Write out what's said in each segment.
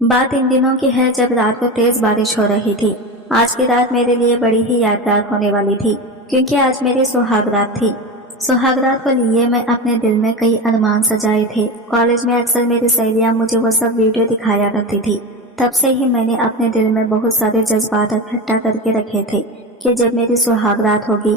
बात इन दिनों की है जब रात को तेज बारिश हो रही थी। आज की रात मेरे लिए बड़ी ही यादगार होने वाली थी, क्योंकि आज मेरी सुहाग रात थी। सुहाग रात को लिए मैं अपने दिल में कई अरमान सजाए थे। कॉलेज में अक्सर मेरी सहेलियां मुझे वो सब वीडियो दिखाया करती थी। तब से ही मैंने अपने दिल में बहुत सारे जज्बात इकट्ठा करके रखे थे कि जब मेरी सुहाग रात होगी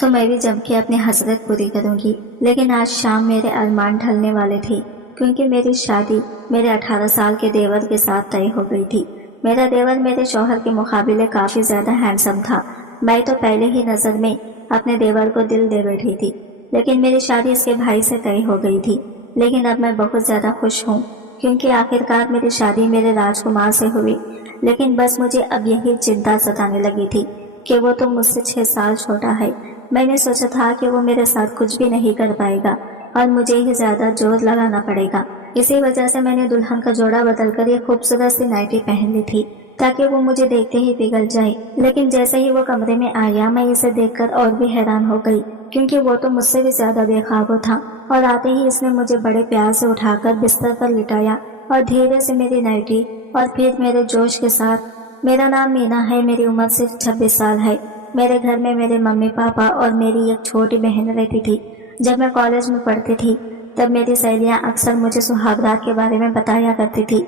तो मैं भी जम के अपनी हसरत पूरी करूंगी। लेकिन आज शाम मेरे अरमान ढलने वाले थे, क्योंकि मेरी शादी मेरे 18 साल के देवर के साथ तय हो गई थी। मेरा देवर मेरे शौहर के मुकाबले काफी ज्यादा हैंडसम था। मैं तो पहले ही नजर में अपने देवर को दिल दे बैठी थी। लेकिन मेरी शादी इसके भाई से तय हो गई थी। लेकिन अब मैं बहुत ज्यादा खुश हूँ, क्योंकि आखिरकार मेरी शादी मेरे राजकुमार से हुई। लेकिन बस मुझे अब यही चिंता सताने लगी थी कि वो तो मुझसे 6 साल छोटा है। मैंने सोचा था कि वो मेरे साथ कुछ भी नहीं कर पाएगा और मुझे ही ज्यादा जोर लगाना पड़ेगा। इसी वजह से मैंने दुल्हन का जोड़ा बदलकर एक खूबसूरत सी नाइटी पहन ली थी, ताकि वो मुझे देखते ही पिघल जाए। लेकिन जैसे ही वो कमरे में आया, मैं इसे देखकर और भी हैरान हो गई, क्योंकि वो तो मुझसे भी ज्यादा बेखाब था। और आते ही इसने मुझे बड़े प्यार से उठाकर बिस्तर पर लिटाया और धीरे से मेरी नाइटी और फिर मेरे जोश के साथ, मेरा नाम मीना है, मेरी उम्र सिर्फ 26 साल है। मेरे घर में मेरे मम्मी पापा और मेरी एक छोटी बहन रहती थी। जब मैं कॉलेज में पढ़ती थी तब मेरी सहेलियां अक्सर मुझे सुहागरात के बारे में बताया करती थी।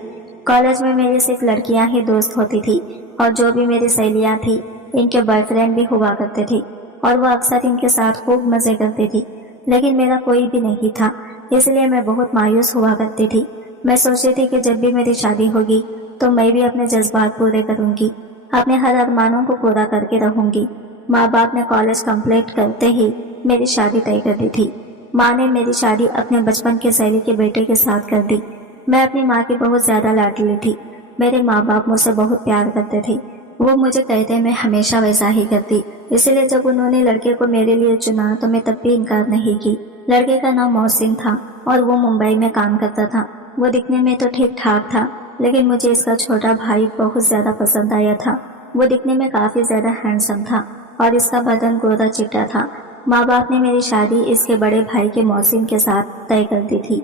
कॉलेज में मेरी सिर्फ लड़कियां ही दोस्त होती थी, और जो भी मेरी सहेलियां थी इनके बॉयफ्रेंड भी हुआ करते थे, और वो अक्सर इनके साथ खूब मजे करती थी। लेकिन मेरा कोई भी नहीं था, इसलिए मैं बहुत मायूस हुआ करती थी। मैं सोचती थी कि जब भी मेरी शादी होगी तो मैं भी अपने जज्बात पूरे करूंगी, अपने हर अरमानों को पूरा करके रहूंगी। माँ बाप ने कॉलेज कंप्लीट करते ही मेरी शादी तय कर दी थी। माँ ने मेरी शादी अपने बचपन के सहेली के बेटे के साथ कर दी। मैं अपनी माँ की बहुत ज्यादा लाडली थी। मेरे माँ बाप मुझसे बहुत प्यार करते थे। वो मुझे कहते मैं हमेशा वैसा ही करती। इसलिए जब उन्होंने लड़के को मेरे लिए चुना तो मैं तब भी इनकार नहीं की। लड़के का नाम मोहसिन था और वो मुंबई में काम करता था। वो दिखने में तो ठीक ठाक था, लेकिन मुझे इसका छोटा भाई बहुत ज्यादा पसंद आया था। वो दिखने में काफी ज्यादा हैंडसम था और इसका बदन गोरा चिट्टा था। माँ बाप ने मेरी शादी इसके बड़े भाई के मोहसिन के साथ तय कर दी थी।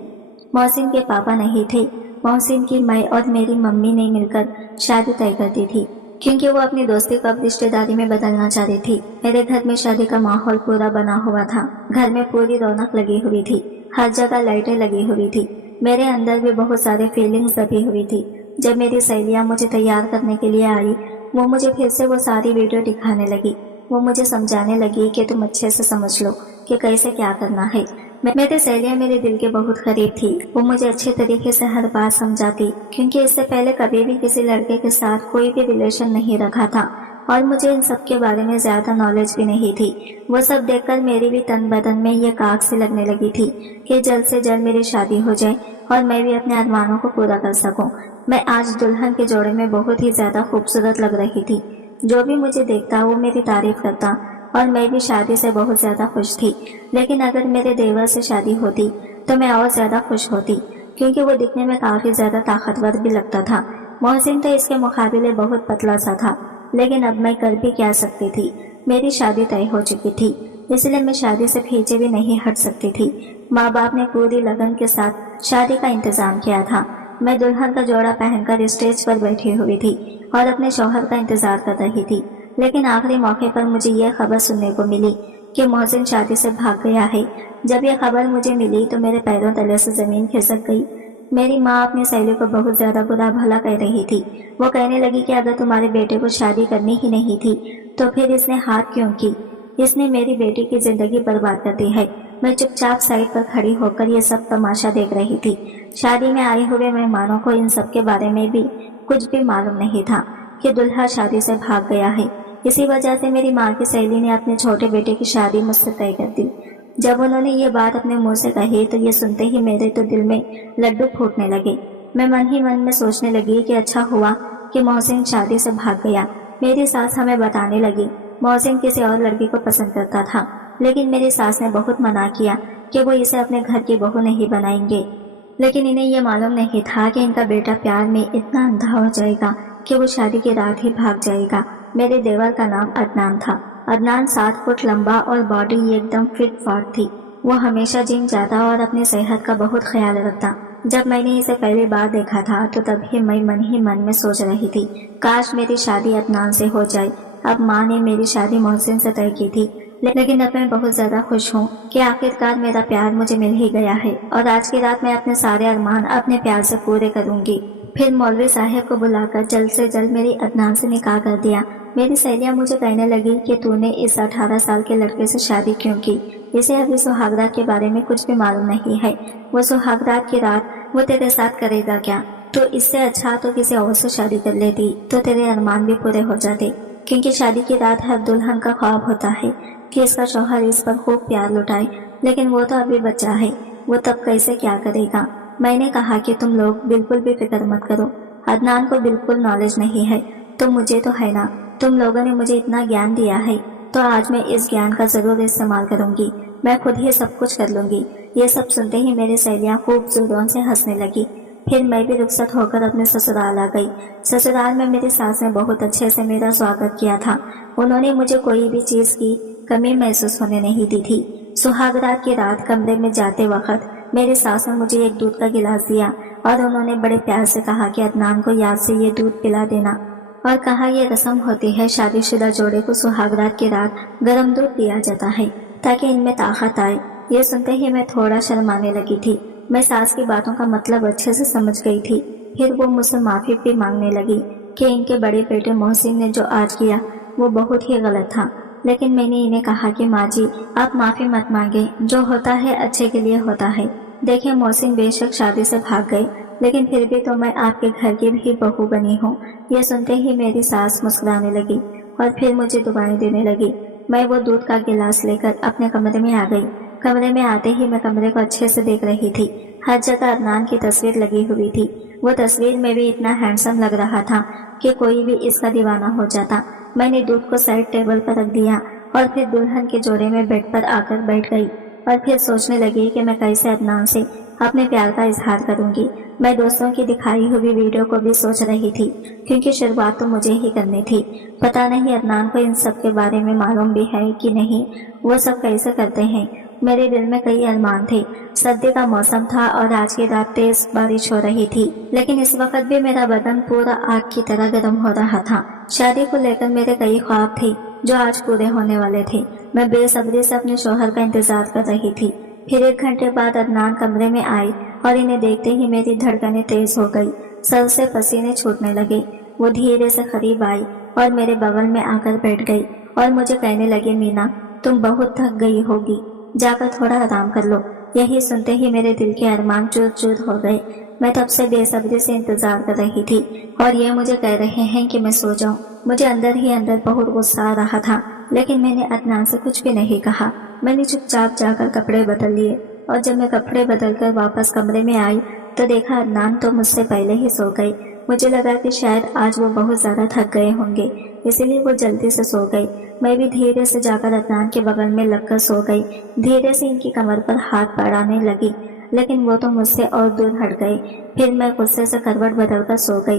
मोहसिन के पापा नहीं थे। मोहसिन की मैं और मेरी मम्मी ने मिलकर शादी तय कर दी थी, क्योंकि वो अपनी दोस्ती को अब रिश्तेदारी में बदलना चाह रही थी। मेरे घर में शादी का माहौल पूरा बना हुआ था। घर में पूरी रौनक लगी हुई थी, हर जगह लाइटें लगी हुई थी। मेरे अंदर भी बहुत सारे फीलिंग्स दबी हुई थी। जब मेरी सहेलियां मुझे तैयार करने के लिए आई, वो मुझे फिर से वो सारी वीडियो दिखाने लगी। वो मुझे समझाने लगी कि तुम अच्छे से समझ लो कि कैसे क्या करना है। मेरी सहेलियां मेरे दिल के बहुत करीब थी। वो मुझे अच्छे तरीके से हर बात समझाती, क्योंकि इससे पहले कभी भी किसी लड़के के साथ कोई भी रिलेशन नहीं रखा था और मुझे इन सब के बारे में ज्यादा नॉलेज भी नहीं थी। वो सब देखकर मेरी भी तन बदन में ये आग सी लगने लगी थी कि जल्द से जल्द मेरी शादी हो जाए और मैं भी अपने अरमानों को पूरा कर सकूं। मैं आज दुल्हन के जोड़े में बहुत ही ज्यादा खूबसूरत लग रही थी। जो भी मुझे देखता वो मेरी तारीफ करता और मैं भी शादी से बहुत ज्यादा खुश थी। लेकिन अगर मेरे देवर से शादी होती तो मैं और ज्यादा खुश होती, क्योंकि वो दिखने में काफी ज्यादा ताकतवर भी लगता था। मोहसिन तो इसके मुकाबले बहुत पतला सा था, लेकिन अब मैं कर भी क्या सकती थी। मेरी शादी तय हो चुकी थी, इसलिए मैं शादी से पीछे भी नहीं हट सकती थी। माँ बाप ने पूरी लगन के साथ शादी का इंतजाम किया था। मैं दुल्हन का जोड़ा पहनकर स्टेज पर बैठी हुई थी और अपने शौहर का इंतजार कर रही थी। लेकिन आखिरी मौके पर मुझे यह खबर सुनने को मिली कि मोहसिन शादी से भाग गया है। जब यह खबर मुझे मिली तो मेरे पैरों तले से जमीन खिसक गई। मेरी माँ अपनी सहेली को बहुत ज्यादा बुरा भला कह रही थी। वो कहने लगी कि अगर तुम्हारे बेटे को शादी करनी ही नहीं थी तो फिर इसने हाथ क्यों की। इसने मेरी बेटी की जिंदगी बर्बाद कर दी है। मैं चुपचाप साइड पर खड़ी होकर ये सब तमाशा देख रही थी। शादी में आए हुए मेहमानों को इन सब के बारे में भी कुछ भी मालूम नहीं था कि दुल्हा शादी से भाग गया है। इसी वजह से मेरी माँ की सहेली ने अपने छोटे बेटे की शादी मुझसे तय कर दी। जब उन्होंने ये बात अपने मुंह से कही तो ये सुनते ही मेरे तो दिल में लड्डू फूटने लगे। मैं मन ही मन में सोचने लगी कि अच्छा हुआ कि मोहसिन शादी से भाग गया। मेरी सास हमें बताने लगी मोहसिन किसी और लड़की को पसंद करता था, लेकिन मेरी सास ने बहुत मना किया कि वो इसे अपने घर की बहू नहीं बनाएंगे। लेकिन इन्हें यह मालूम नहीं था कि इनका बेटा प्यार में इतना अंधा हो जाएगा कि वो शादी की रात ही भाग जाएगा। मेरे देवर का नाम अदनान था। अदनान 7 फुट लंबा और बॉडी एकदम फिट फाट थी। वो हमेशा जिम जाता और अपनी सेहत का बहुत ख्याल रखता। जब मैंने इसे पहली बार देखा था तो तभी मैं मन ही मन में सोच रही थी, काश मेरी शादी अदनान से हो जाए। अब माँ ने मेरी शादी मोहसिन से तय की थी, लेकिन अब मैं बहुत ज्यादा खुश हूँ कि आखिरकार मेरा प्यार मुझे मिल ही गया है और आज की रात मैं अपने सारे अरमान अपने प्यार से पूरे करूंगी। फिर मौलवी साहब को बुलाकर जल्द से जल्द मेरी अदनान से निकाह कर दिया। मेरी सहेलियां मुझे कहने लगी कि तूने इस 18 साल के लड़के से शादी क्यों की, इसे अभी सुहागरात के बारे में कुछ भी मालूम नहीं है। वो सुहागरात की रात वो तेरे साथ करेगा क्या? तो इससे अच्छा तो किसी और से शादी कर लेती तो तेरे अरमान भी पूरे हो जाते, क्योंकि शादी की रात हर दुल्हन का ख्वाब होता है कि इसका शौहर इस पर खूब प्यार लुटाए, लेकिन वो तो अभी बच्चा है, वो तब कैसे क्या करेगा। मैंने कहा कि तुम लोग बिल्कुल भी फिक्र मत करो, अदनान को बिल्कुल नॉलेज नहीं है, तो मुझे तो है ना। तुम लोगों ने मुझे इतना ज्ञान दिया है तो आज मैं इस ज्ञान का जरूर इस्तेमाल करूंगी, मैं खुद ही सब कुछ कर लूंगी। ये सब सुनते ही मेरी सहेलियां खूब जोरों से हंसने लगी। फिर मैं भी रुखसत होकर अपने ससुराल आ गई। ससुराल में मेरी सास ने बहुत अच्छे से मेरा स्वागत किया था। उन्होंने मुझे कोई भी चीज की कमी महसूस होने नहीं दी थी। सुहागरात की रात कमरे में जाते वक्त मेरी सास ने मुझे एक दूध का गिलास दिया और उन्होंने बड़े प्यार से कहा कि अदनान को याद से ये दूध पिला देना, और कहा यह रस्म होती है, शादीशुदा जोड़े को सुहागरात की रात गर्म दूध दिया जाता है ताकि इनमें ताकत आए। ये सुनते ही मैं थोड़ा शर्माने लगी थी। मैं सास की बातों का मतलब अच्छे से समझ गई थी। फिर वो मुझसे माफी भी मांगने लगी कि इनके बड़े बेटे मोहसिन ने जो आज किया वो बहुत ही गलत था। लेकिन मैंने इन्हें कहा कि माँ जी आप माफी मत मांगे, जो होता है अच्छे के लिए होता है। देखिए मोहसिन बेशक शादी से भाग गए, लेकिन फिर भी तो मैं आपके घर की भी बहू बनी हूँ। यह सुनते ही मेरी सास मुस्कुराने लगी और फिर मुझे दुआएं देने लगी। मैं वो दूध का गिलास लेकर अपने कमरे में आ गई। कमरे में आते ही मैं कमरे को अच्छे से देख रही थी। हर जगह अदनान की तस्वीर लगी हुई थी। वो तस्वीर में भी इतना हैंडसम लग रहा था कि कोई भी इसका दीवाना हो जाता। मैंने दूध को साइड टेबल पर रख दिया और फिर दुल्हन के जोड़े में बेड पर आकर बैठ गई और फिर सोचने लगी कि मैं कैसे अदनान से अपने प्यार का इजहार करूंगी। मैं दोस्तों की दिखाई हुई वीडियो को भी सोच रही थी, क्योंकि शुरुआत तो मुझे ही करनी थी। पता नहीं अदनान को इन सब के बारे में मालूम भी है कि नहीं, वो सब कैसे करते हैं। मेरे दिल में कई अरमान थे। सर्दी का मौसम था और आज की रात तेज बारिश हो रही थी, लेकिन इस वक्त भी मेरा बदन पूरा आग की तरह गर्म हो रहा था। शादी को लेकर मेरे कई ख्वाब थे जो आज पूरे होने वाले थे। मैं बेसब्री से अपने शौहर का इंतजार कर रही थी। फिर 1 घंटे बाद अदनान कमरे में आए और इन्हें देखते ही मेरी धड़कनें तेज हो गई, सर से पसीने छूटने लगे। वो धीरे से करीब आई और मेरे बगल में आकर बैठ गई और मुझे कहने लगे, मीना तुम बहुत थक गई होगी, जाकर थोड़ा आराम कर लो। यही सुनते ही मेरे दिल के अरमान चूर चूर हो गए। मैं तब से बेसब्री से इंतजार कर रही थी और ये मुझे कह रहे हैं कि मैं सो जाऊं। मुझे अंदर ही अंदर बहुत गुस्सा आ रहा था, लेकिन मैंने अदनान से कुछ भी नहीं कहा। मैंने चुपचाप जाकर कपड़े बदल लिए और जब मैं कपड़े बदलकर वापस कमरे में आई तो देखा अदनान तो मुझसे पहले ही सो गए। मुझे लगा कि शायद आज वो बहुत ज्यादा थक गए होंगे, इसीलिए वो जल्दी से सो गई। मैं भी धीरे से जाकर अदनान के बगल में लगकर सो गई। धीरे से इनकी कमर पर हाथ बढ़ाने लगी, लेकिन वो तो मुझसे और दूर हट गए। फिर मैं गुस्से से करवट बदलकर सो गई,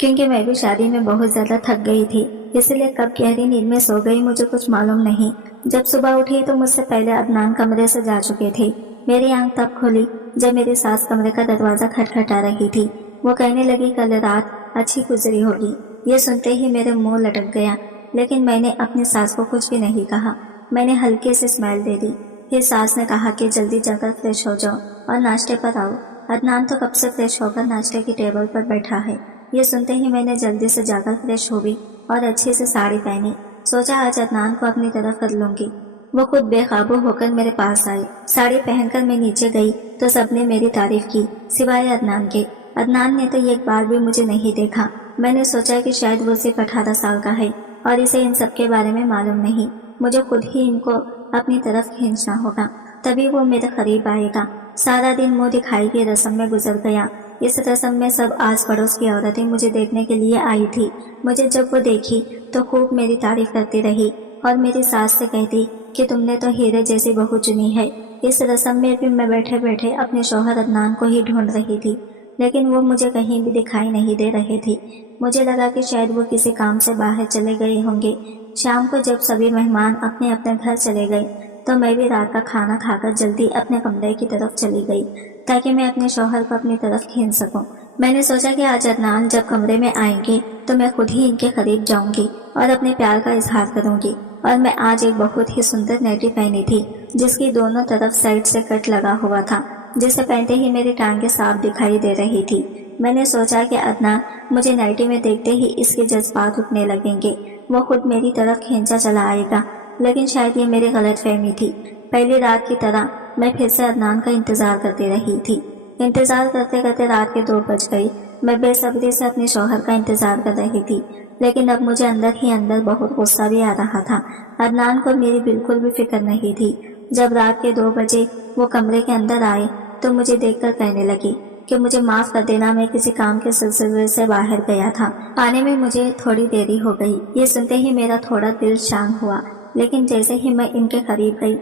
क्योंकि मैं भी शादी में बहुत ज्यादा थक गई थी, इसलिए कब गहरी नींद में सो गई मुझे कुछ मालूम नहीं। जब सुबह उठी तो मुझसे पहले अदनान कमरे से जा चुके थे। मेरी आंख तब खुली जब मेरी सास कमरे का दरवाजा खटखटा रही थी। वो कहने लगी, कल रात अच्छी गुजरी होगी। ये सुनते ही मेरे मुंह लटक गया, लेकिन मैंने अपनी सास को कुछ भी नहीं कहा। मैंने हल्के से स्माइल दे दी। फिर सास ने कहा कि जल्दी जाकर फ्रेश हो जाओ और नाश्ते पर आओ। अदनान तो कब से फ्रेश होकर नाश्ते की टेबल पर बैठा है। ये सुनते ही मैंने जल्दी से जाकर फ्रेश हो गई और अच्छी से साड़ी पहनी। सोचा आज अदनान को अपनी तरफ कर लूंगी। वो खुद बेकाबू होकर मेरे पास आई। साड़ी पहनकर मैं नीचे गई तो सबने मेरी तारीफ की, सिवाय अदनान के। अदनान ने तो एक बार भी मुझे नहीं देखा। मैंने सोचा कि शायद वो सिर्फ 18 साल का है और इसे इन सब के बारे में मालूम नहीं। मुझे खुद ही इनको अपनी तरफ खींचना होगा, तभी वो मेरे करीब आएगा। सारा दिन मुंह दिखाई की रस्म में गुजर गया। इस रस्म में सब आस पड़ोस की औरतें मुझे देखने के लिए आई थी। मुझे जब वो देखी तो खूब मेरी तारीफ करती रही और मेरी सास से कहती कि तुमने तो हीरे जैसी बहू चुनी है। इस रस्म में भी मैं बैठे बैठे अपने शौहर अदनान को ही ढूंढ रही थी, लेकिन वो मुझे कहीं भी दिखाई नहीं दे रहे थे। मुझे लगा कि शायद वो किसी काम से बाहर चले गए होंगे। शाम को जब सभी मेहमान अपने अपने घर चले गए तो मैं भी रात का खाना खाकर जल्दी अपने कमरे की तरफ चली गई ताकि मैं अपने शौहर को अपनी तरफ खींच सकूं। मैंने सोचा कि आज अदनान जब कमरे में आएंगे तो मैं खुद ही इनके करीब जाऊंगी और अपने प्यार का इजहार करूंगी। और मैं आज एक बहुत ही सुंदर नाइटी पहनी थी जिसकी दोनों तरफ साइड से कट लगा हुआ था, जिसे पहनते ही मेरी टांगें साफ दिखाई दे रही थी। मैंने सोचा कि अदनान मुझे नाइटी में देखते ही इसके जज्बात उठने लगेंगे, वो खुद मेरी तरफ खींचा चला आएगा। लेकिन शायद ये मेरी गलतफहमी थी। पहली रात की तरह मैं फिर से अदनान का इंतजार करती रही थी। इंतजार करते करते रात के 2 बज गई। मैं बेसब्री से अपने शौहर का इंतजार कर रही थी, लेकिन अब मुझे अंदर ही अंदर बहुत गुस्सा भी आ रहा था। अदनान को मेरी बिल्कुल भी फिक्र नहीं थी। जब रात के 2 बजे वो कमरे के अंदर आए तो मुझे देखकर कहने लगी कि मुझे माफ कर देना, मैं किसी काम के सिलसिले से बाहर गया था, आने में मुझे थोड़ी देरी हो गई। ये सुनते ही मेरा थोड़ा दिल शांत हुआ, लेकिन जैसे ही मैं इनके करीब गई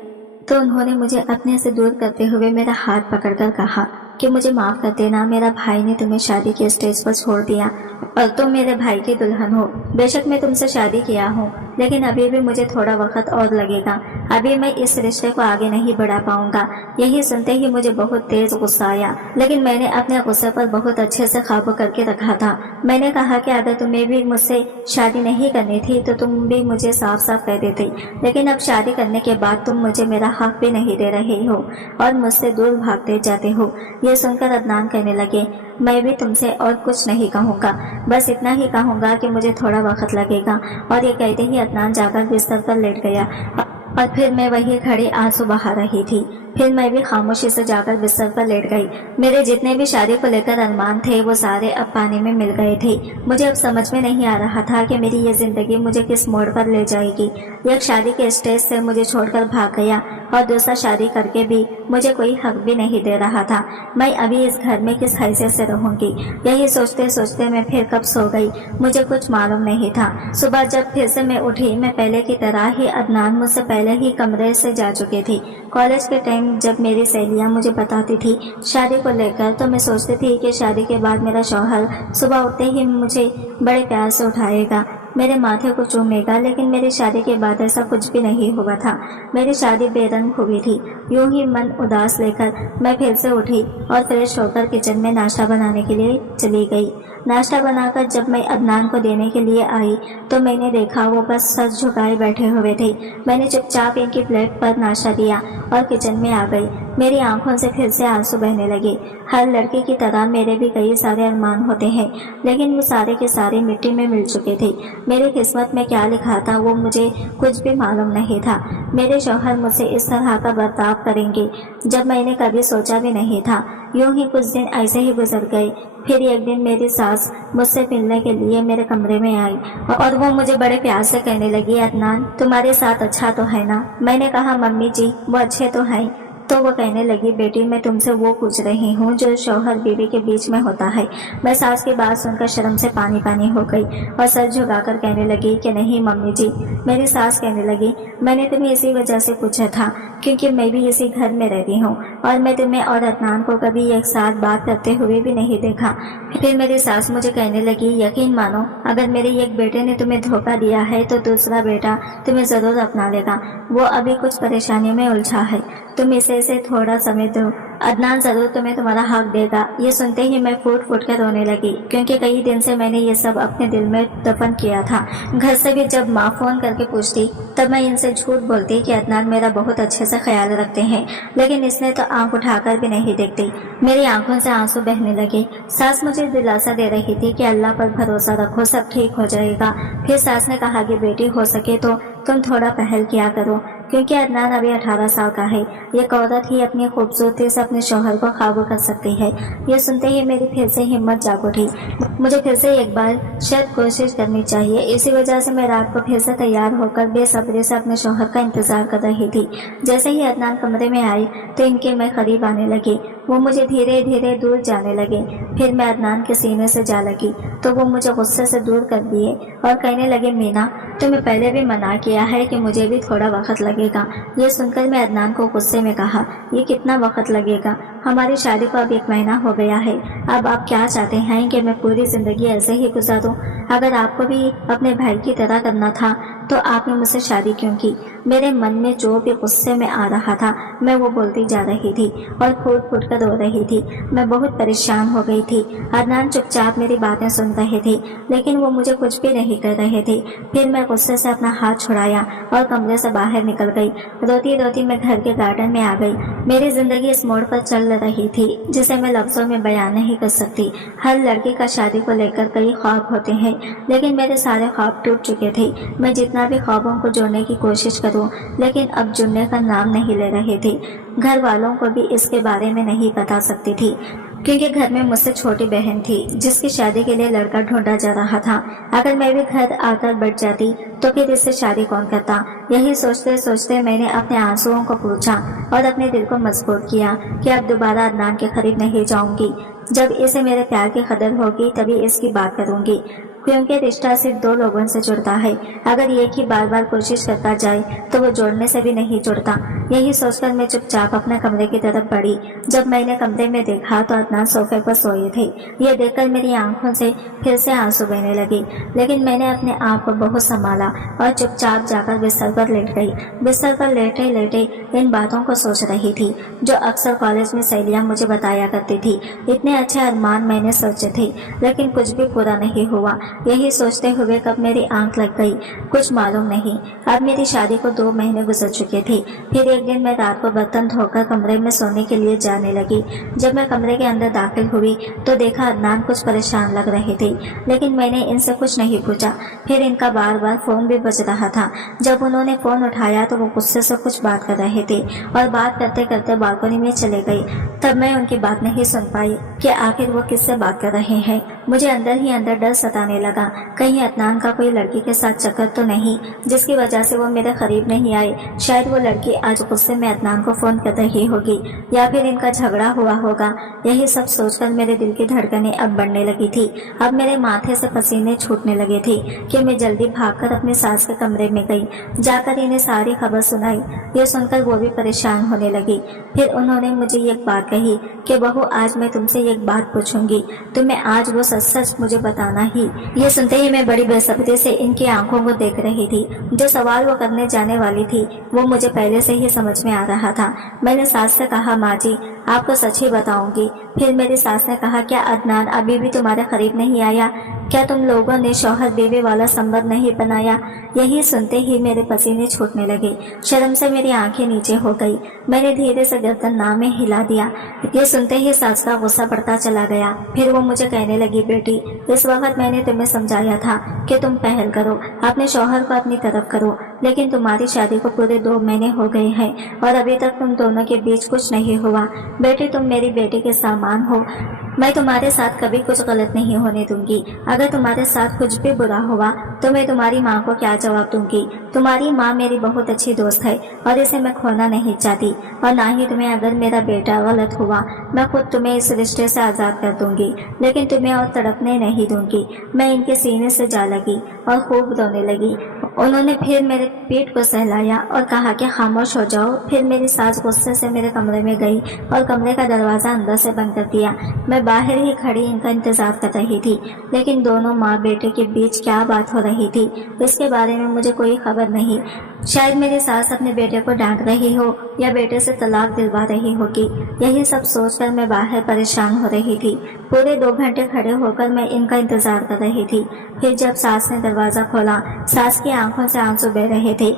तो उन्होंने मुझे अपने से दूर करते हुए मेरा हाथ पकड़कर कहा कि मुझे माफ कर देना, मेरा भाई ने तुम्हें शादी के स्टेज पर छोड़ दिया और तुम मेरे भाई की दुल्हन हो। बेशक मैं तुमसे शादी किया हूँ, लेकिन अभी भी मुझे थोड़ा वक्त और लगेगा। अभी मैं इस रिश्ते को आगे नहीं बढ़ा पाऊंगा। यही सुनते ही मुझे बहुत तेज गुस्सा आया, लेकिन मैंने अपने गुस्से पर बहुत अच्छे से काबू करके रखा था। मैंने कहा कि अगर तुम्हें भी मुझसे शादी नहीं करनी थी तो तुम भी मुझे साफ साफ कह देते, लेकिन अब शादी करने के बाद तुम मुझे मेरा हक भी नहीं दे रहे हो और मुझसे दूर भागते जाते हो। ये सुनकर अदनान कहने लगे, मैं भी तुमसे और कुछ नहीं कहूँगा, बस इतना ही कहूँगा कि मुझे थोड़ा वक्त लगेगा। और ये कहते ही अदनान जाकर बिस्तर पर लेट गया और फिर मैं वही खड़ी आंसू बहा रही थी। फिर मैं भी खामोशी से जाकर बिस्तर पर लेट गई। मेरे जितने भी शादी को लेकर अरमान थे वो सारे अब पानी में मिल गए थे। मुझे अब समझ में नहीं आ रहा था कि मेरी ये जिंदगी मुझे किस मोड़ पर ले जाएगी। एक शादी के स्टेज से मुझे छोड़कर भाग गया और दूसरा शादी करके भी मुझे कोई हक भी नहीं दे रहा था। मैं अभी इस घर में किस हैसियत से रहूंगी। यही सोचते सोचते मैं फिर कब सो गई मुझे कुछ मालूम नहीं था। सुबह जब फिर से मैं उठी, मैं पहले की तरह ही अदनान मुझसे पहले ही कमरे से जा चुकी थी। कॉलेज के टाइम जब मेरी सहेलियां मुझे बताती थी शादी को लेकर, तो मैं सोचती थी कि शादी के बाद मेरा शौहर सुबह उठते ही मुझे बड़े प्यार से उठाएगा, मेरे माथे को चूमेगा। लेकिन मेरी शादी के बाद ऐसा कुछ भी नहीं हुआ था। मेरी शादी बेरंग हुई थी। यूं ही मन उदास लेकर मैं फिर से उठी और फ्रेश होकर किचन में नाश्ता बनाने के लिए चली गई। नाश्ता बनाकर जब मैं अदनान को देने के लिए आई तो मैंने देखा वो बस सर झुकाए बैठे हुए थे। मैंने चुपचाप इनकी प्लेट पर नाश्ता दिया और किचन में आ गई। मेरी आंखों से फिर से आंसू बहने लगे। हर लड़की की तरह मेरे भी कई सारे अरमान होते हैं, लेकिन वो सारे के सारे मिट्टी में मिल चुके थे। मेरी किस्मत में क्या लिखा था वो मुझे कुछ भी मालूम नहीं था। मेरे शौहर मुझसे इस तरह का बर्ताव करेंगे जब मैंने कभी सोचा भी नहीं था। यूं ही कुछ दिन ऐसे ही गुजर गए। फिर एक दिन मेरी सास मुझसे मिलने के लिए मेरे कमरे में आई और वो मुझे बड़े प्यार से कहने लगी, अदनान तुम्हारे साथ अच्छा तो है ना? मैंने कहा मम्मी जी वो अच्छे तो हैं। तो वो कहने लगी, बेटी मैं तुमसे वो पूछ रही हूँ जो शौहर बीवी के बीच में होता है। मैं सास की बात सुनकर शर्म से पानी पानी हो गई और सर झुकाकर कहने लगी कि नहीं मम्मी जी। मेरी सास कहने लगी, मैंने तुम्हें इसी वजह से पूछा था क्योंकि मैं भी इसी घर में रहती हूँ और मैं तुम्हें और अदनान को कभी एक साथ बात करते हुए भी नहीं देखा। फिर मेरी सास मुझे कहने लगी, यकीन मानो अगर मेरे एक बेटे ने तुम्हें धोखा दिया है तो दूसरा बेटा तुम्हें जरूर अपना लेगा। वो अभी कुछ परेशानियों में उलझा है, तुम इसे थोड़ा समय दो, अदनान जरूर तुम्हें तुम्हारा हक देगा। ये सुनते ही मैं फूट फूट कर रोने लगी क्योंकि कई दिन से मैंने ये सब अपने दिल में दफन किया था। घर से भी जब माँ फोन करके पूछती तब मैं इनसे झूठ बोलती कि अदनान मेरा बहुत अच्छे से ख्याल रखते हैं, लेकिन इसने तो आंख उठाकर भी नहीं देखती। मेरी आंखों से आंसू बहने लगे। सास मुझे दिलासा दे रही थी कि अल्लाह पर भरोसा रखो, सब ठीक हो जाएगा। फिर सास ने कहा कि बेटी हो सके तो तुम थोड़ा पहल किया करो क्योंकि अदनान अभी 18 साल का है। एक औरत ही अपनी खूबसूरती से अपने शौहर को काबू कर सकती है। ये सुनते ही मेरी फिर से हिम्मत जाग उठी। मुझे फिर से एक बार शायद कोशिश करनी चाहिए। इसी वजह से मैं रात को फिर से तैयार होकर बेसब्री से अपने शौहर का इंतजार कर रही थी। जैसे ही अदनान कमरे में आई तो इनके मैं करीब आने लगी। वो मुझे धीरे धीरे दूर जाने लगे। फिर मैं अदनान के सीने से जा लगी तो वो मुझे गुस्से से दूर कर दिए और कहने लगे, मीना तुम्हें पहले भी मना किया है कि मुझे भी थोड़ा वक्त लगेगा। ये सुनकर मैं अदनान को गुस्से में कहा, ये कितना वक्त लगेगा? हमारी शादी को अब 1 महीना हो गया है। अब आप क्या चाहते हैं कि मैं पूरी जिंदगी ऐसे ही गुजारूं? अगर आपको भी अपने भाई की तरह करना था तो आपने मुझसे शादी क्यों की? मेरे मन में जो भी गुस्से में आ रहा था मैं वो बोलती जा रही थी और फूट फूट कर रो रही थी। मैं बहुत परेशान हो गई थी। अदनान चुपचाप मेरी बातें सुन रहे थे, लेकिन वो मुझे कुछ भी नहीं कर रहे थे। फिर मैं गुस्से से अपना हाथ छुड़ाया और कमरे से बाहर निकल गई। रोती रोती मैं घर के गार्डन में आ गई। मेरी जिंदगी इस मोड़ पर चल रही थी जिसे मैं लफ्जों में बयान नहीं कर सकती। हर लड़के का शादी को लेकर कई ख्वाब होते हैं, लेकिन मेरे सारे ख्वाब टूट चुके थे। मैं जितना भी ख्वाबों को जोड़ने की कोशिश करूं, लेकिन अब जुड़ने का नाम नहीं ले रहे थे। घर वालों को भी इसके बारे में नहीं बता सकती थी, क्योंकि घर में मुझसे छोटी बहन थी जिसकी शादी के लिए लड़का ढूंढा जा रहा था। अगर मैं भी घर आकर बैठ जाती तो फिर इससे शादी कौन करता। यही सोचते सोचते मैंने अपने आंसुओं को पूछा और अपने दिल को मजबूर किया कि अब दोबारा अदनान के करीब नहीं जाऊंगी। जब इसे मेरे प्यार की कदर होगी तभी इसकी बात करूंगी, क्योंकि रिश्ता सिर्फ दो लोगों से जुड़ता है। अगर एक ही बार बार कोशिश करता जाए तो वो जोड़ने से भी नहीं जुड़ता। यही सोचकर मैं चुपचाप अपने कमरे की तरफ बढ़ी। जब मैंने कमरे में देखा तो अदनान सोफे पर सोए थे। ये देखकर मेरी आंखों से फिर से आंसू बहने लगे, लेकिन मैंने अपने आप को बहुत संभाला और चुपचाप जाकर बिस्तर पर लेट गई। बिस्तर पर लेटे लेटे इन बातों को सोच रही थी जो अक्सर कॉलेज में सहेलियां मुझे बताया करती थी। इतने अच्छे अरमान मैंने सोचे थे, लेकिन कुछ भी पूरा नहीं हुआ। यही सोचते हुए कब मेरी आंख लग गई कुछ मालूम नहीं। अब मेरी शादी को 2 महीने गुजर चुके थे। फिर एक दिन मैं रात को बर्तन धोकर कमरे में सोने के लिए जाने लगी। जब मैं कमरे के अंदर दाखिल हुई तो देखा अदनान कुछ परेशान लग रहे थे, लेकिन मैंने इनसे कुछ नहीं पूछा। फिर इनका बार बार फोन भी बज रहा था। जब उन्होंने फोन उठाया तो वो गुस्से से कुछ बात कर रहे थे और बात करते करते बालकनी में चले गए। तब मैं उनकी बात नहीं सुन पाई कि आखिर वो किससे बात कर रहे हैं। मुझे अंदर ही अंदर डर सताने लगा, कहीं अदनान का कोई लड़की के साथ चक्कर तो नहीं जिसकी वजह से वो मेरे करीब नहीं आए। शायद वो लड़की आज गुस्से में अदनान को फोन कर रही होगी या फिर इनका झगड़ा हुआ होगा। यही सब सोचकर मेरे दिल की धड़कनें अब बढ़ने लगी थी। अब मेरे माथे से पसीने छूटने लगे थे कि मैं जल्दी भागकर अपनी सास के कमरे में गई। जाकर इन्हें सारी खबर सुनाई। ये सुनकर वो भी परेशान होने लगी। फिर उन्होंने मुझे एक बात कही कि बहू, आज मैं तुमसे एक बात पूछूंगी, तुम्हें आज वो सच सच मुझे बताना ही। ये सुनते ही मैं बड़ी बेसब्री से इनकी आंखों को देख रही थी। जो सवाल वो करने जाने वाली थी वो मुझे पहले से ही समझ में आ रहा था। मैंने सास से कहा, माँ जी आपको सच ही बताऊंगी। फिर मेरी सास ने कहा, क्या अदनान अभी भी तुम्हारे करीब नहीं आया? क्या तुम लोगों ने शौहर बीवी वाला संबंध नहीं बनाया? यही सुनते ही मेरे पसीने छूटने लगे। शर्म से मेरी आंखें नीचे हो गई। मैंने धीरे से गर्दन ना में हिला दिया। ये सुनते ही सास का गुस्सा बढ़ता चला गया। फिर वो मुझे कहने लगी, बेटी इस वक्त मैंने तुम्हें समझाया था कि तुम पहल करो, अपने शौहर को अपनी तरफ करो, लेकिन तुम्हारी शादी को पूरे 2 महीने हो गए हैं और अभी तक तुम दोनों के बीच कुछ नहीं हुआ। बेटी तुम मेरी बेटी के सामान हो। मैं तुम्हारे साथ कभी कुछ गलत नहीं होने दूंगी। अगर तुम्हारे साथ कुछ भी बुरा हुआ तो मैं तुम्हारी माँ को क्या जवाब दूंगी? तुम्हारी माँ मेरी बहुत अच्छी दोस्त है और इसे मैं खोना नहीं चाहती, और ना ही तुम्हें अगर मेरा बेटा गलत हुआ मैं खुद तुम्हें इस रिश्ते से आज़ाद कर दूंगी, लेकिन तुम्हें और तड़पने नहीं दूंगी। मैं इनके सीने से जा लगी और खूब रोने लगी। उन्होंने फिर मेरे पीठ को सहलाया और कहा कि खामोश हो जाओ। फिर मेरी सास गुस्से से मेरे कमरे में गई और कमरे का दरवाज़ा अंदर से बंद कर दिया। मैं बाहर ही खड़ी इनका इंतजार कर रही थी, लेकिन दोनों माँ बेटे के बीच क्या बात हो रही थी इसके बारे में मुझे कोई खबर नहीं। शायद मेरी सास अपने बेटे को डांट रही हो या बेटे से तलाक दिलवा रही होगी। यही सब सोचकर मैं बाहर परेशान हो रही थी। पूरे 2 घंटे खड़े होकर मैं इनका इंतजार कर रही थी। फिर जब सास ने दरवाज़ा खोला, सास की आंखों से आंसू बह रहे थे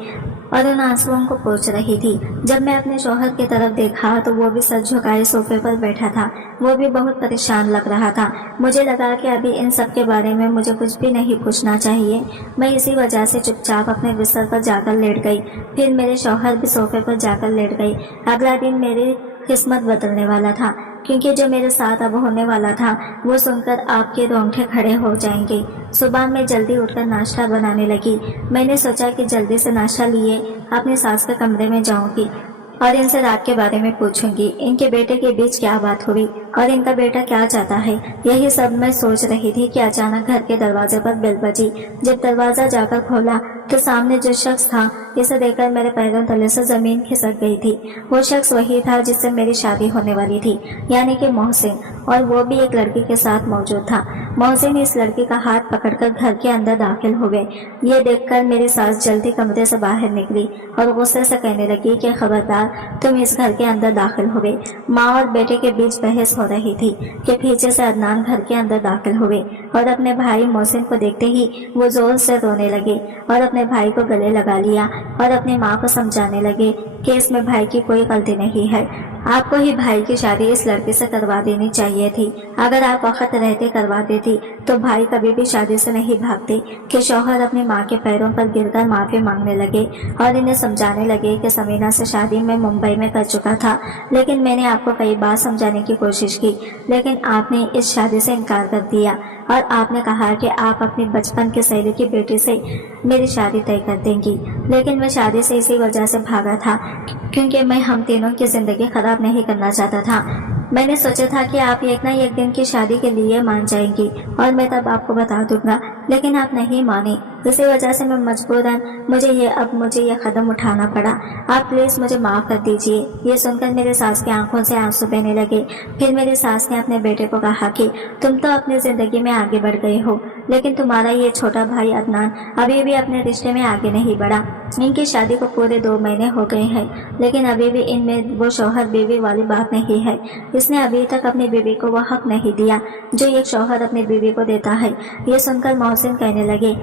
और उन आंसुओं को पोंछ रही थी। जब मैं अपने शौहर की तरफ देखा तो वो भी सर झुकाए सोफे पर बैठा था। वो भी बहुत परेशान लग रहा था। मुझे लगा कि अभी इन सब के बारे में मुझे कुछ भी नहीं पूछना चाहिए। मैं इसी वजह से चुपचाप अपने बिस्तर पर जाकर लेट गई। फिर मेरे शौहर भी सोफे पर जाकर लेट गए। अगला दिन मेरी किस्मत बदलने वाला था, क्योंकि जो मेरे साथ अब होने वाला था वो सुनकर आपके रोंगटे खड़े हो जाएंगे। सुबह मैं जल्दी उठकर नाश्ता बनाने लगी। मैंने सोचा कि जल्दी से नाश्ता लिए अपनी सास के कमरे में जाऊंगी और इनसे रात के बारे में पूछूंगी, इनके बेटे के बीच क्या बात हुई और इनका बेटा क्या चाहता है। यही सब मैं सोच रही थी कि अचानक घर के दरवाजे पर बेल बजी। जब दरवाजा जाकर खोला तो सामने जो शख्स था, इसे देखकर मेरे पैरों तले से जमीन खिसक गई थी। वो शख्स वही था जिससे मेरी शादी होने वाली थी, यानी कि मोहसिन, और वो भी एक लड़की के साथ मौजूद था। मोहसिन इस लड़की का हाथ पकड़कर घर के अंदर दाखिल हुए। ये देखकर मेरी सास जल्दी कमरे से बाहर निकली और गुस्से से कहने लगी कि खबरदार, तुम इस घर के अंदर दाखिल हुए। माँ और बेटे के बीच बहस हो रही थी कि पीछे से अदनान घर के अंदर दाखिल हुए और अपने भाई मोहसिन को देखते ही वो जोर से रोने लगे और अपने भाई को गले लगा लिया और अपनी माँ को समझाने लगे कि इसमें भाई की कोई गलती नहीं है। आपको ही भाई की शादी इस लड़के से करवा देनी चाहिए थी। अगर आप वक्त रहते करवा देती तो भाई कभी भी शादी से नहीं भागते। कि शौहर अपनी माँ के पैरों पर गिरकर माफी मांगने लगे और इन्हें समझाने लगे कि समीना से शादी मैं मुंबई में कर चुका था, लेकिन मैंने आपको कई बार समझाने की कोशिश की, लेकिन आपने इस शादी से इनकार कर दिया और आपने कहा कि आप अपनी बचपन के सहेली की बेटी से मेरी शादी तय कर देंगी। लेकिन मैं शादी से इसी वजह से भागा था क्योंकि मैं हम तीनों की जिंदगी खराब नहीं करना चाहता था। मैंने सोचा था कि आप एक न एक दिन की शादी के लिए मान जाएंगी और मैं तब आपको बता दूंगा, लेकिन आप नहीं मानी। इसी वजह से मैं मजबूरन मुझे ये कदम उठाना पड़ा। आप प्लीज मुझे माफ कर दीजिए। ये सुनकर मेरे सास की आंखों से आंसू बहने लगे। फिर मेरी सास ने अपने बेटे को कहा कि तुम तो अपनी जिंदगी में आगे बढ़ गए हो, लेकिन तुम्हारा ये छोटा भाई अदनान अभी भी अपने रिश्ते में आगे नहीं बढ़ा। इनकी शादी को पूरे 2 महीने हो गए हैं, लेकिन अभी भी इनमें वो शौहर बीवी वाली बात नहीं है। इसने अभी तक अपनी बीवी को वो हक नहीं दिया जो एक शौहर अपनी बीवी को देता है। ये सुनकर मोहसिन कहने लगे,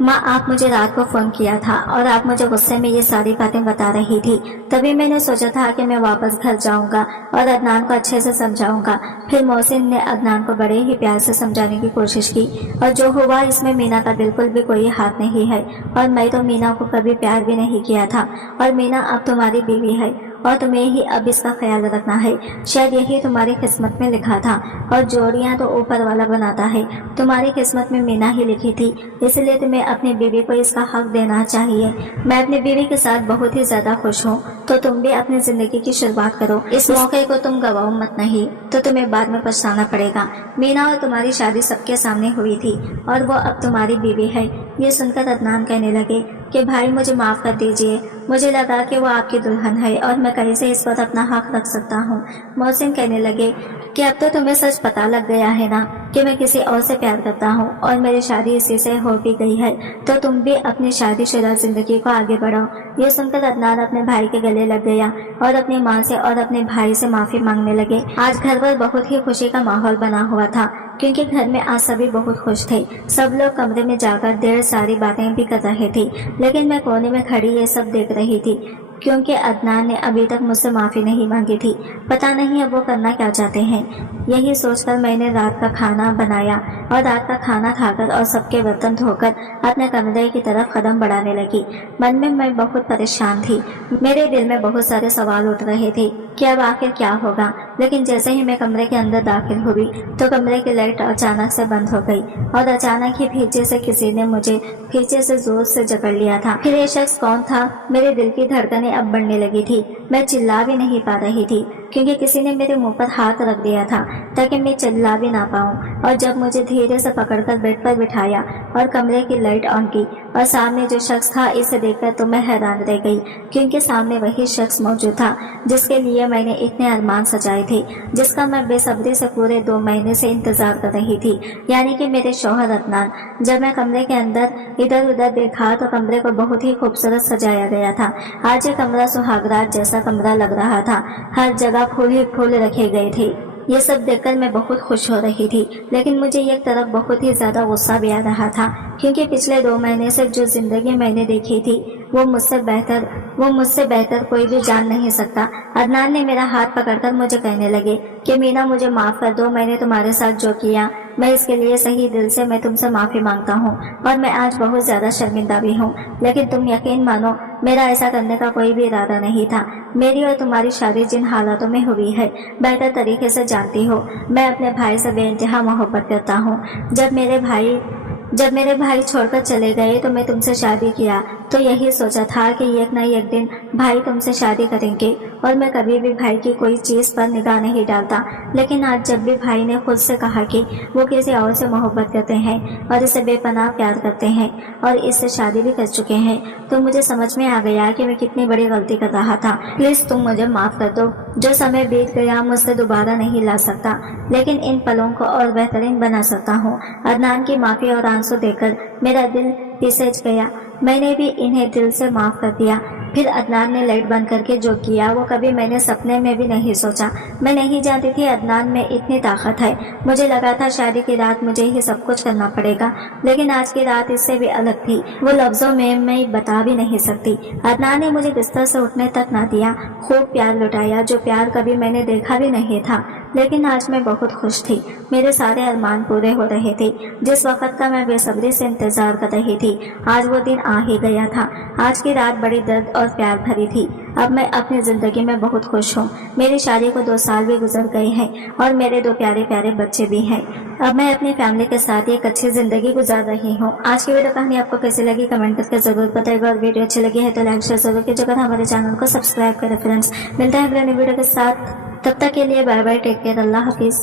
माँ, आप मुझे रात को फोन किया था और आप मुझे गुस्से में ये सारी बातें बता रही थी। तभी मैंने सोचा था कि मैं वापस घर जाऊंगा और अदनान को अच्छे से समझाऊंगा। फिर मोहसिन ने अदनान को बड़े ही प्यार से समझाने की कोशिश की और जो हुआ इसमें मीना का बिल्कुल भी कोई हाथ नहीं है और मैं तो मीना को कभी प्यार भी नहीं किया था और मीना अब तुम्हारी बीवी है और तुम्हें ही अब इसका ख्याल रखना है। शायद यही तुम्हारी किस्मत में लिखा था और जोड़ियां तो ऊपर वाला बनाता है। तुम्हारी किस्मत में मीना ही लिखी थी, इसलिए तुम्हें अपनी बीवी को इसका हक देना चाहिए। मैं अपनी बीवी के साथ बहुत ही ज्यादा खुश हूँ, तो तुम भी अपनी जिंदगी की शुरुआत करो। इस मौके को तुम गवाओ मत, नहीं तो तुम्हें बाद में पछताना पड़ेगा। मीना और तुम्हारी शादी सबके सामने हुई थी और वो अब तुम्हारी बीवी है। ये सुनकर अदनान कहने लगे कि भाई मुझे माफ कर दीजिए, मुझे लगा कि वो आपकी दुल्हन है और मैं कैसे इस पर अपना हक रख सकता हूँ। मोहसिन कहने लगे कि अब तो तुम्हें सच पता लग गया है ना कि मैं किसी और से प्यार करता हूँ और मेरी शादी इसी से हो भी गई है, तो तुम भी अपनी शादीशुदा जिंदगी को आगे बढ़ाओ। ये सुनकर अदनान अपने भाई के गले लग गया और अपनी माँ से और अपने भाई से माफी मांगने लगे। आज घर पर बहुत ही खुशी का माहौल बना हुआ था क्योंकि घर में आज सभी बहुत खुश थे। सब लोग कमरे में जाकर ढेर सारी बातें भी कर रहे थे, लेकिन मैं कोने में खड़ी ये सब देख रही थी क्योंकि अदनान ने अभी तक मुझसे माफ़ी नहीं मांगी थी। पता नहीं अब वो करना क्या चाहते हैं। यही सोचकर मैंने रात का खाना बनाया और रात का खाना खाकर और सबके बर्तन धोकर अपने कमरे की तरफ कदम बढ़ाने लगी। मन में मैं बहुत परेशान थी। मेरे दिल में बहुत सारे सवाल उठ रहे थे कि अब आखिर क्या होगा। लेकिन जैसे ही मैं कमरे के अंदर दाखिल हुई तो कमरे की लाइट अचानक से बंद हो गई और अचानक ही पीछे से किसी ने मुझे पीछे से जोर से जकड़ लिया था। फिर ये शख्स कौन था? मेरे दिल की धड़कनें अब बढ़ने लगी थी। मैं चिल्ला भी नहीं पा रही थी क्योंकि किसी ने मेरे मुंह पर हाथ रख दिया था ताकि मैं चिल्ला भी ना पाऊं। और जब मुझे धीरे से पकड़कर बेड पर बिठाया और कमरे की लाइट ऑन की और सामने जो शख्स था, इसे देखकर तो मैं हैरान रह गई क्योंकि सामने वही शख्स मौजूद था जिसके लिए मैंने इतने अरमान सजाए थे, जिसका मैं बेसब्री से पूरे 2 महीने से इंतजार कर रही थी, यानी कि मेरे शौहर अदनान। जब मैं कमरे के अंदर इधर उधर देखा तो कमरे को बहुत ही खूबसूरत सजाया गया था। आज ये कमरा सुहागरात जैसा कमरा लग रहा था। हर जगह फूल ही फूल रखे गए थे। ये सब देखकर मैं बहुत खुश हो रही थी, लेकिन मुझे एक तरफ बहुत ही ज्यादा गुस्सा भी आ रहा था क्योंकि पिछले 2 महीने से जो जिंदगी मैंने देखी थी वो मुझसे बेहतर कोई भी जान नहीं सकता। अदनान ने मेरा हाथ पकड़कर मुझे कहने लगे कि मीना, मुझे माफ कर दो। मैंने तुम्हारे साथ जो किया मैं इसके लिए सही दिल से मैं तुमसे माफी मांगता हूँ और मैं आज बहुत ज्यादा शर्मिंदा भी हूँ, लेकिन तुम यकीन मानो मेरा ऐसा करने का कोई भी इरादा नहीं था। मेरी और तुम्हारी शादी जिन हालातों में हुई है बेहतर तरीके से जानती हो। मैं अपने भाई से बेइंतहा मोहब्बत करता हूँ। जब मेरे भाई छोड़कर चले गए तो मैं तुमसे शादी किया, तो यही सोचा था कि एक न एक दिन भाई तुमसे शादी करेंगे और मैं कभी भी भाई की कोई चीज़ पर निगाह नहीं डालता। लेकिन आज जब भी भाई ने खुद से कहा कि वो किसी और से मोहब्बत करते हैं और इसे बेपनाह प्यार करते हैं और इससे शादी भी कर चुके हैं, तो मुझे समझ में आ गया कि मैं कितनी बड़ी गलती कर रहा था। प्लीज़ तुम मुझे माफ़ कर दो। जो समय बीत गया मुझसे दोबारा नहीं ला सकता, लेकिन इन पलों को और बेहतरीन बना सकता हूँ। अदनान की माफ़ी और आंसू देखकर मेरा दिल पिसज गया। मैंने भी इन्हें दिल से माफ़ कर दिया। फिर अदनान ने लाइट बंद करके जो किया वो कभी मैंने सपने में भी नहीं सोचा। मैं नहीं जानती थी अदनान में इतनी ताकत है। मुझे लगा था शादी की रात मुझे ही सब कुछ करना पड़ेगा, लेकिन आज की रात इससे भी अलग थी। वो लफ्ज़ों में मैं बता भी नहीं सकती। अदनान ने मुझे बिस्तर से उठने तक ना दिया। खूब प्यार लुटाया, जो प्यार कभी मैंने देखा भी नहीं था। लेकिन आज मैं बहुत खुश थी। मेरे सारे अरमान पूरे हो रहे थे। जिस वक्त का मैं बेसब्री से इंतजार कर रही थी, आज वो दिन आ ही गया था। आज की रात बड़ी दर्द और प्यार भरी थी। अब मैं अपनी ज़िंदगी में बहुत खुश हूँ। मेरी शादी को 2 साल भी गुजर गए हैं और मेरे 2 प्यारे प्यारे बच्चे भी हैं। अब मैं अपनी फैमिली के साथ एक अच्छी ज़िंदगी गुजार रही हूँ। आज की वीडियो कहानी आपको कैसी लगी कमेंट करके ज़रूर बताइएगा, और वीडियो अच्छी लगी है तो लाइक शेयर ज़रूर कीजिएगा, हमारे चैनल को सब्सक्राइब करें। फ्रेंड्स, मिलते हैं अगले वीडियो के साथ। तब तक के लिए बाय बाय, टेक केयर, अल्लाह हाफिज़।